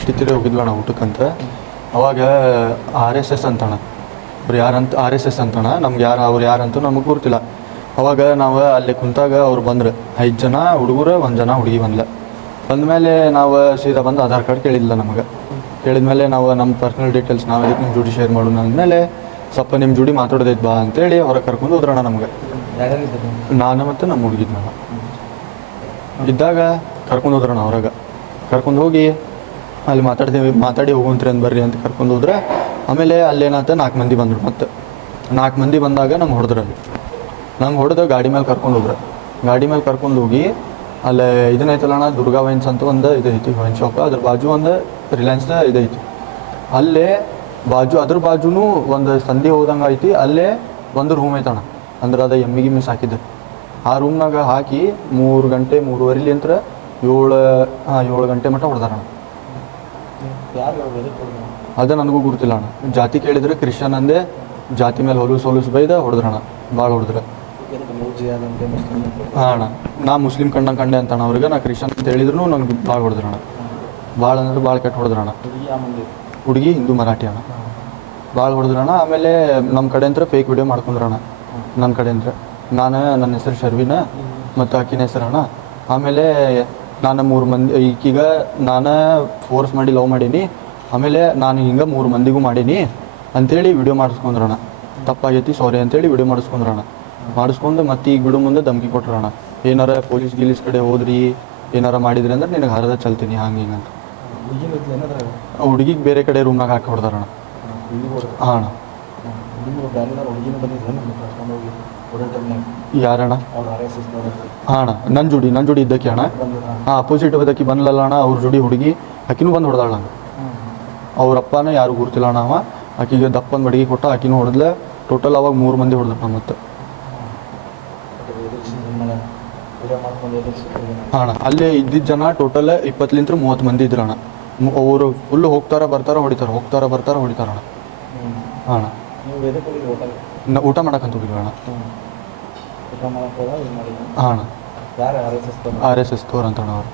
Next ಇತ್ತಿರೇ ಹೋಗಿದ್ವಣ್ಣ ಊಟಕ್ಕಂತ. ಅವಾಗ RSS ಅಂತಣ ಅವ್ರು ಯಾರಂತ RSS ಅಂತಣ ನಮ್ಗೆ ಅವ್ರು ಯಾರಂತೂ ನಮಗೆ ಗೊತ್ತಿಲ್ಲ. ಅವಾಗ ನಾವು ಅಲ್ಲಿ ಕುಂತಾಗ ಅವ್ರು ಬಂದ್ರೆ 5 ಜನ ಹುಡುಗರು 1 ಜನ ಹುಡುಗಿ ಬಂದಮೇಲೆ ನಾವು ಸೀದಾ ಬಂದು ಆಧಾರ್ ಕಾರ್ಡ್ ಕೇಳಿಲ್ಲ ನಮಗೆ. ಕೇಳಿದ್ಮೇಲೆ ನಾವು ನಮ್ಮ ಪರ್ಸ್ನಲ್ ಡೀಟೇಲ್ಸ್ ನಾವು ಅದಕ್ಕೆ ನಿಮ್ಮ ಜೋಡಿ ಶೇರ್ ಮಾಡೋಣ ಅಂದಮೇಲೆ ಸ್ವಲ್ಪ ನಿಮ್ಮ ಜೋಡಿ ಮಾತಾಡೋದೈತೆ ಬಾ ಅಂತೇಳಿ ಹೊರಗೆ ಕರ್ಕೊಂಡು ಹೋದ್ರಣ್ಣ ನಮಗೆ. ನಾನು ಮತ್ತು ನಮ್ಮ ಹುಡುಗಿದ್ನಣ್ಣ ಇದ್ದಾಗ ಕರ್ಕೊಂಡು ಹೋದ್ರಣ್ಣ ಹೊರಗೆ. ಕರ್ಕೊಂಡು ಹೋಗಿ ಅಲ್ಲಿ ಮಾತಾಡಿ ಹೋಗುವಂತ್ರಿ ಅಂತ ಬರ್ರಿ ಅಂತ ಕರ್ಕೊಂಡು ಹೋದ್ರೆ ಆಮೇಲೆ ಅಲ್ಲೇನಾಯ್ತು 4 ಮಂದಿ ಬಂದರು. ಮತ್ತು 4 ಮಂದಿ ಬಂದಾಗ ನಂಗೆ ಹೊಡೆದ್ರಲ್ಲಿ. ನಂಗೆ ಹೊಡೆದು ಗಾಡಿ ಮೇಲೆ ಕರ್ಕೊಂಡು ಹೋದ್ರೆ. ಗಾಡಿ ಮೇಲೆ ಕರ್ಕೊಂಡು ಹೋಗಿ ಅಲ್ಲೇ ಇದನ್ನೈತಲ್ಲಣ್ಣ ದುರ್ಗಾ ವೈನ್ಸ್ ಅಂತ ಒಂದು ಇದೈತಿ ವೈನ್ ಶಾಪ್. ಅದ್ರ ಬಾಜು ಒಂದು ರಿಲಯನ್ಸ್ದ ಇದೈತಿ. ಅಲ್ಲೇ ಅದ್ರ ಬಾಜುನೂ ಒಂದು ಸಂಧಿ ಹೋದಂಗೆ ಐತಿ. ಅಲ್ಲೇ ಒಂದು ರೂಮ್ ಐತಣ್ಣ, ಅಂದ್ರೆ ಅದು ಎಮ್ಮಿಗೆ ಮಿಸ್ ಹಾಕಿದ್ದೆ. ಆ ರೂಮ್ನಾಗ ಹಾಕಿ 3 ಗಂಟೆ 3:15 ಅಂತ 7 ಗಂಟೆ ಮಟ್ಟ ಹೊಡೆದಾರಣ್ಣ. ಅದು ನನಗೂ ಗೊತ್ತಿಲ್ಲ ಅಣ್ಣ. ಜಾತಿ ಕೇಳಿದ್ರೆ ಕ್ರಿಶ್ಚಿಯನ್ ಅಂದೆ, ಜಾತಿ ಮೇಲೆ ಹೊಲಸು ಬೈದ ಹೊಡೆದ್ರಣ್ಣ, ಭಾಳ ಹೊಡೆದ್ರೆ. ಹಾಂ ಅಣ್ಣ, ನಾ ಮುಸ್ಲಿಂ ಕಂಡೆ ಅಂತಣ್ಣ ಅವ್ರಿಗೆ. ನಾ ಕ್ರಿಶ್ಚಿಯನ್ ಅಂತ ಹೇಳಿದ್ರು ನಂಗೆ ಭಾಳ ಹೊಡೆದ್ರಣ್ಣ. ಭಾಳ ಅಂದ್ರೆ ಭಾಳ ಕೆಟ್ಟ ಹೊಡೆದ್ರಣ್ಣ. ಹುಡುಗಿ ಹಿಂದೂ ಮರಾಠಿ ಅಣ್ಣ, ಭಾಳ ಹೊಡೆದ್ರಣ್ಣ. ಆಮೇಲೆ ನಮ್ಮ ಕಡೆ ಅಂತ ಫೇಕ್ ವಿಡಿಯೋ ಮಾಡ್ಕೊಂಡ್ರಣ್ಣ. ನನ್ನ ಕಡೆ ಅಂದ್ರೆ ನನ್ನ ಹೆಸರು ಶರ್ವಿನ ಮತ್ತು ಆಕಿನ ಹೆಸರು ಅಣ್ಣ. ಆಮೇಲೆ ನಾನು 3 ಮಂದಿ ಈಕೀಗ ನಾನು ಫೋರ್ಸ್ ಮಾಡಿ ಲವ್ ಮಾಡೀನಿ. ಆಮೇಲೆ ನಾನು ಹಿಂಗೆ 3 ಮಂದಿಗೂ ಮಾಡೀನಿ ಅಂಥೇಳಿ ವಿಡಿಯೋ ಮಾಡಿಸ್ಕೊಂಡ್ರಣ್ಣ. ತಪ್ಪಾಗೈತಿ ಸಾರಿ ಅಂತೇಳಿ ವಿಡಿಯೋ ಮಾಡಿಸ್ಕೊಂಡು ಮತ್ತೆ ಈಗ ಬಿಡು ಮುಂದೆ ಧಮ್ಕಿ ಕೊಟ್ರಣ್ಣ. ಏನಾರ ಪೊಲೀಸ್ ಕಡೆ ಹೋದ್ರಿ ಏನಾರ ಮಾಡಿದ್ರಿ ಅಂದ್ರೆ ನಿನಗೆ ಹರದ ಚಲ್ತೀನಿ ಹಂಗೆ ಹಿಂಗೆ ಅಂತ. ಹುಡುಗಿಗೆ ಬೇರೆ ಕಡೆ ರೂಮ್ನಾಗ ಹಾಕಿ ಹೊಡೆದಾರಣ್ಣ. ಹಾಂ ಅಣ್ಣ. ಯಾರಣ್ಣ? ಹಾಂ ಅಣ್ಣ, ನನ್ನ ಜೋಡಿ ಇದ್ದಕ್ಕೆ ಅಣ್ಣ. ಹಾಂ, ಅಪೋಸಿಟ್ ಅದಕ್ಕೆ ಬಂದ್ಲಲ್ಲ ಅಣ್ಣ ಅವ್ರ ಜೋಡಿ ಹುಡುಗಿ ಆಕಿನೂ ಬಂದು ಹೊಡೆದಾಳ ನಂಗೆ. ಅವ್ರ ಅಪ್ಪನ ಯಾರು ಗುರ್ತಿಲ್ಲ ಅಣ್ಣ. ಅವ ಆಕಿಗೆ ದಪ್ಪಂದು ಬಡಿಗೆ ಕೊಟ್ಟ, ಆಕಿನೂ ಹೊಡೆದ್ಲೆ. ಟೋಟಲ್ ಅವಾಗ 3 ಮಂದಿ ಹೊಡೆದ್ರಣ್ಣ. ಮತ್ತು ಹಾಂ ಅಣ್ಣ, ಅಲ್ಲೇ ಇದ್ದಿದ್ದ ಜನ ಟೋಟಲ್ 20-30 ಮಂದಿ ಇದ್ರಣ್ಣ. ಅವರು ಫುಲ್ಲು ಹೋಗ್ತಾರ ಬರ್ತಾರ ಹೊಡಿತಾರಣ್ಣ. ಹಾಂ ಅಣ್ಣ, ಊಟ ಮಾಡಕ್ಕಂತ ಹೋಗಿದ್ವಣ್ಣ. ಹಾಂ ಅಣ್ಣ, RSS ತೋರ್ ಅಂತಣ್ಣ ಅವರು.